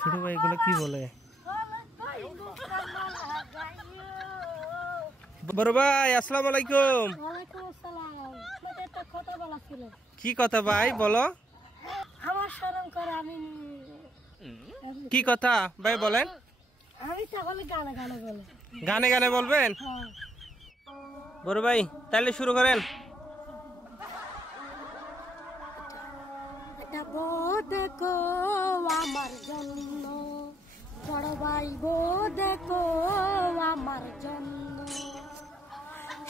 ছোট ভাই এগুলো কি বলে? বড় ভাই আসসালামু আলাইকুম। ওয়ালাইকুম আসসালাম। আপনাকে একটা কথা বলা ছিল। কি কথা ভাই বলো? আমার শরম করে আমি কি কথা ভাই বলেন? আমি তাহলে গানে গানে বলে। গানে গানে বলবেন? হ্যাঁ। বড় ভাই তাহলে শুরু করেন। একটা বউ দেখো আমার জন্য, বড় ভাই বউ দেখো আমার জন্য,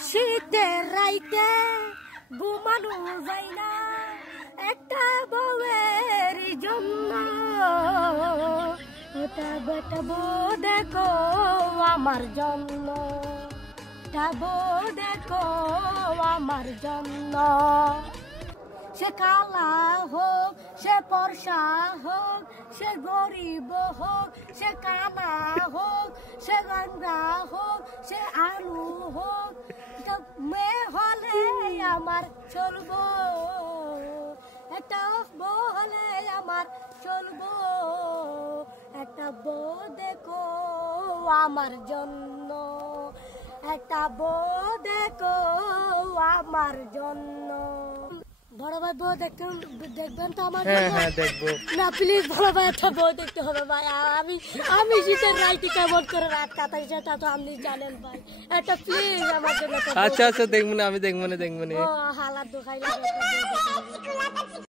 শীতের রাইতে ঘুমানো যায় না একটা বউয়ের জন্য, ওটা বেটা বউ দেখো আমার জন্য, একটা বউ দেখো আমার জন্য, সে কালা হোক সে ফর্সা হোক সে গরিব হোক সে কানা হোক সে গঙ্গা হোক সে আলু হোক, মেয়ে হলে আমার চলবো, একটা বউ হলে আমার চলবো, একটা বউ দেখো আমার জন্য, একটা বউ দেখো আমার জন্য। বড় ভাই বউ দেখবেন তো আমার? হ্যাঁ হ্যাঁ দেখবো। না প্লিজ বড় ভাই একটা বউ দেখতে হবে ভাই। আমি শীতের রাইতে কেমন করে রাত কাটাই সেটা তো আপনি জানেন ভাই, একটা প্লিজ আমার জন্য। আচ্ছা আচ্ছা দেখবো না, আমি দেখবো না। ও হালাত দুখাইলা।